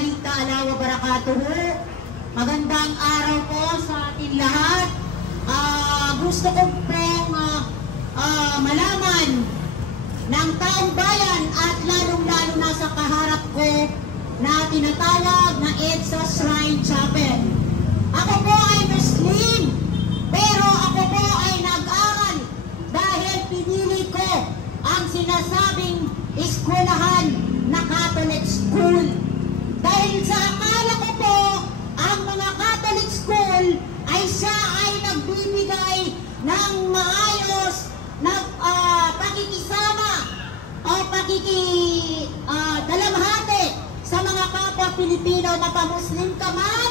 warahmatullahi ta'ala wa barakatuhu. Magandang araw po sa ating lahat. Gusto ko pong malaman ng taong bayan at lalong-lalo na sa kaharap ko na tinatawag na EDSA Shrine Chapel. Ako po ay Muslim, pero ako po ay nag-aral dahil pinili ko ang sinasabing eskwelahan na Catholic School. Dahil sa akala ko po, ang mga Catholic School ay siya ay nagbibigay ng maayos na pakikisama o dalamhati sa mga kapwa Pilipino, mapa-Muslim ka man,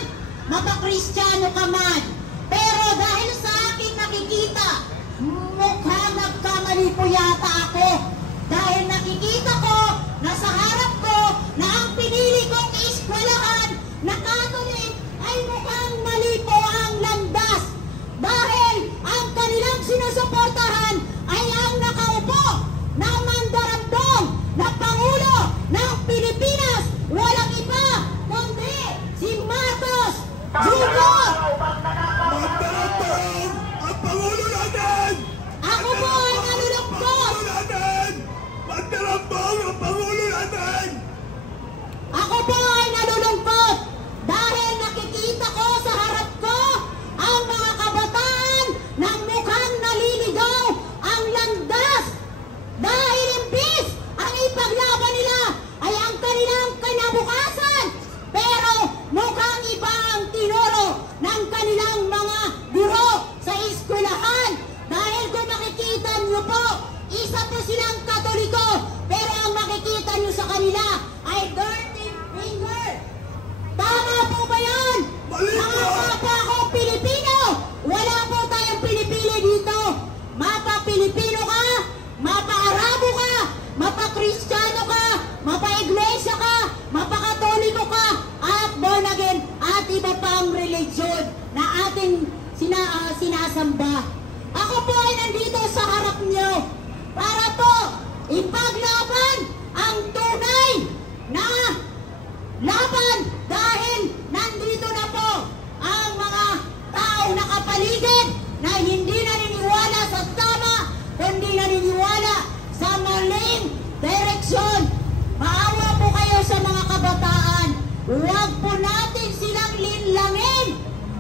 mapa-Kristiyano ka man. Pero dahil sa aking nakikita, mukhang nagkamali po yata ako. Dahil nakikita ko na sa harap ko na ang pinili kong eskwelahan na Catholic ay mukhang mali po ang landas. Dahil ang kanilang sinusuportahan ay ang nakaupo na mandarambong na Pangulo ng Pilipinas. Walang iba kundi si Marcos Jr. Mandarambong ang Pangulo natin! Ako po ay nalulungkot. Mandarambong ang Pangulo natin! Ako po ay nalulungkot dahil nakikita ko sa harap ko ang mga kabataan na mukhang naliligaw ang landas. Dahil imbis ang ipaglaban nila ay ang kanilang kinabukasan, pero mukhang iba ang tinuro ng kanilang mga guro sa eskwelahan. Dahil kung makikita niyo po, isa po silang Katoliko, pero ang makikita niyo sa kanila ay dirty finger. Tama po ba yan? Mga kapwa akong Pilipino, wala po tayong pinipili dito. Mapa-Pilipino ka, mapa-Arabo ka, mapa-Kristiyano ka, mapa-Iglesia ka, mapa-Katoliko ka, at born again, at iba pang religion na ating sinasamba. Ako po ay nandito sa harap niyo para po ipaglaban ang tunay na laban, dahil nandito na po ang mga taong nakapaligid na hindi naniniwala sa tama, kundi naniniwala sa maling direksyon. Maawa po kayo sa mga kabataan. Huwag po natin silang linlangin.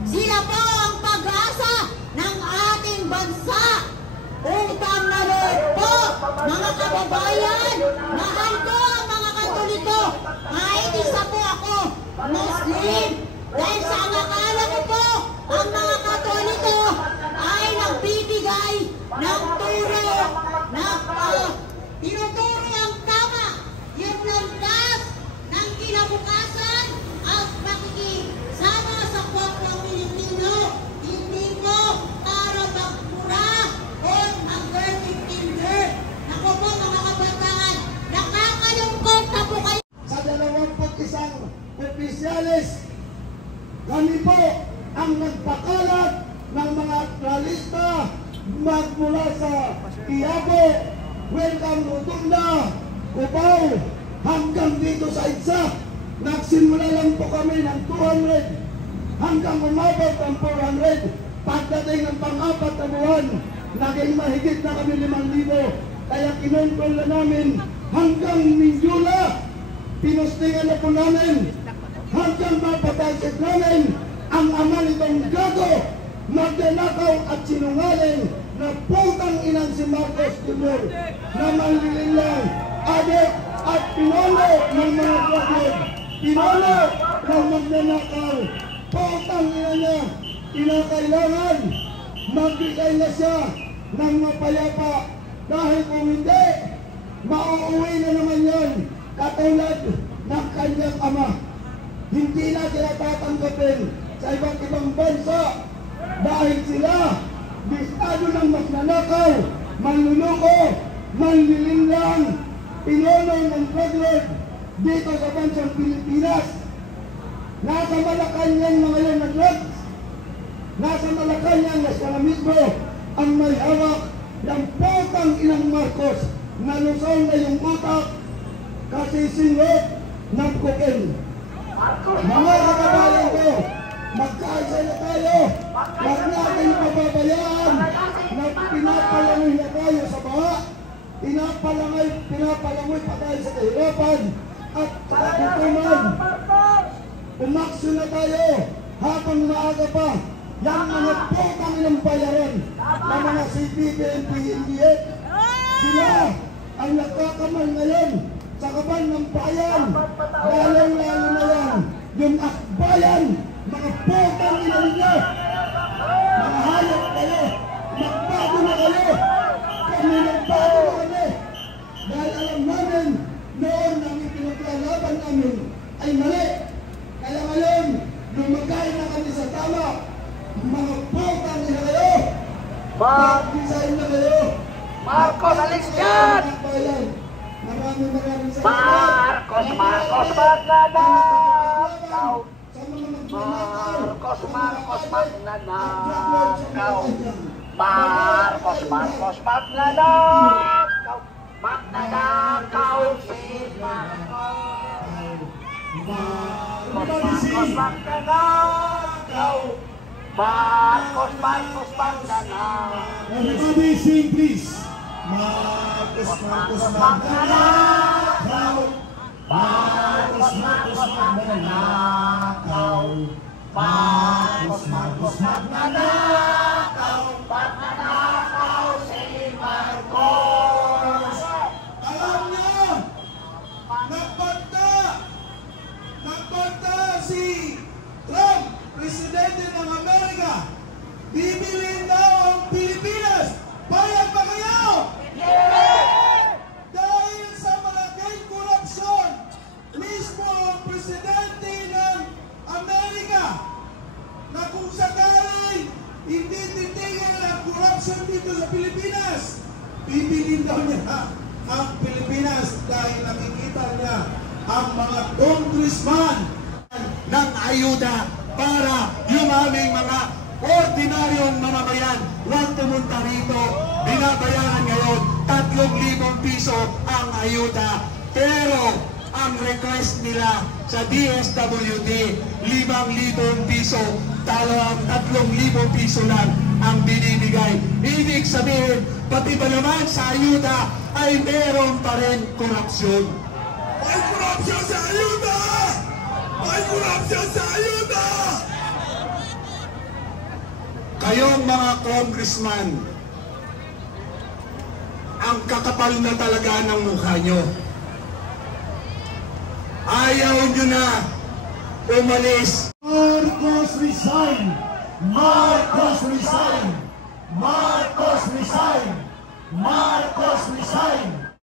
Sila po ang pag-asa ng ating bansa. Utang na loob po, mga kababayan. Mahal ko ang mga Katoliko. Kahit isa po ako, Muslim. Dahil sa akala ko po, ang mga Katoliko ay nagbibigay ng turo, tinuturo ang tama, yung landas ng kinabukasan at makikisama sa kapwa Pilipino. Hindi po para magpura o mag-dirty finger. Ako po mga kabataan, nakakalungkot na po kayo. Sa 21 opisyalis, kami po ang nagpakalat ng mga realista magmula sa Quiapo, Welcome Rotunda, Cubao, hanggang dito sa EDSA. Nagsimula lang po kami ng 200 hanggang umabot ang 400. Pagdating ng pang-apat na buwan, naging mahigit na kami 5,000. Kaya kinontrol na namin hanggang Mindula. Pinustingan na po namin hanggang mapapansin namin ang ama nitong gago, magnanakaw at sinungaling na putang inang si Marcos Jr. na manlilin lang, adik at pinolo ng mga graduate, pinolo ng magnanakaw. Putang ina niya, kinakailangan magbigay na siya ng mapayapa, dahil kung hindi, mauuwi na naman yan katulad ng kanyang ama. Hindi na sila tatanggapin sa iba't ibang bansa dahil sila bistado ng magnanakaw, manluloko, manlilinlang, pinuno ng drug lord dito sa bansang Pilipinas. Nasa Malacanang mga yan na drugs. Nasa Malacanang na siya mismo ang may hawak ng putang inang Marcos. Nalusong na yung utak kasi singot ng cocaine. Mga kababayan ko, magkaisa na tayo. Huwag natin pababayaan na pinapalangoy na tayo sa baha. Pinapalangoy pa tayo sa kahirapan at sa kagutuman. Umaksyon na tayo habang maaga pa. Yang mga putang ng bayaran ng mga CPP, NPA, sila ang nagkakamal ngayon sa kaban ng bayan. Lalong-lalo na yan, yung akbayan, mga putang ina ninyo. Mga hayop kayo, magbago na kayo. Kami nagbago na kami. Dahil alam namin, noon ang ipinaglalaban namin ay mali. Kaya ngayon, lumagay na kami sa tama. Mga putang ina kayo. Mag-design na kayo. Marcos, alis dyan! Maraming Marcos, magnanakaw! Marcos, magnanakaw! Marcos, magnanakaw! Magnanakaw si Marcos! Marcos, magnanakaw! Marcos, magnanakaw! Everybody sing please. Marcos, magnanakaw. Marcos, magnanakaw. Marcos, magnanakaw. Magnanakaw si Marcos! Alam niyo, nagpunta si Trump, Presidente ng Amerika. Bibilin daw ang Pilipinas. Bayad ba kayo? Dahil sa malaking korupsyon, mismo ang Presidente ng Amerika na kung sakaling hindi titigil ang korupsyon dito sa Pilipinas, bibilin daw niya ang Pilipinas dahil nakikita niya ang mga congressman ng ayuda para yung aming mga ordinaryong mamamayan huwag pumunta rito. Binabayaran ngayon 3,000 piso ang ayuda. Pero ang request nila sa DSWD 5,000 piso, dalawang 3,000 piso lang ang binibigay. Ibig sabihin, pati ba naman sa ayuda ay meron pa rin korupsyon. May korupsyon sa ayuda! May korupsyon sa ayuda! Kayong mga congressman, ang kakapal na talaga ng mukha nyo. Ayaw nyo na umalis. Marcos resign! Marcos resign! Marcos resign! Marcos resign!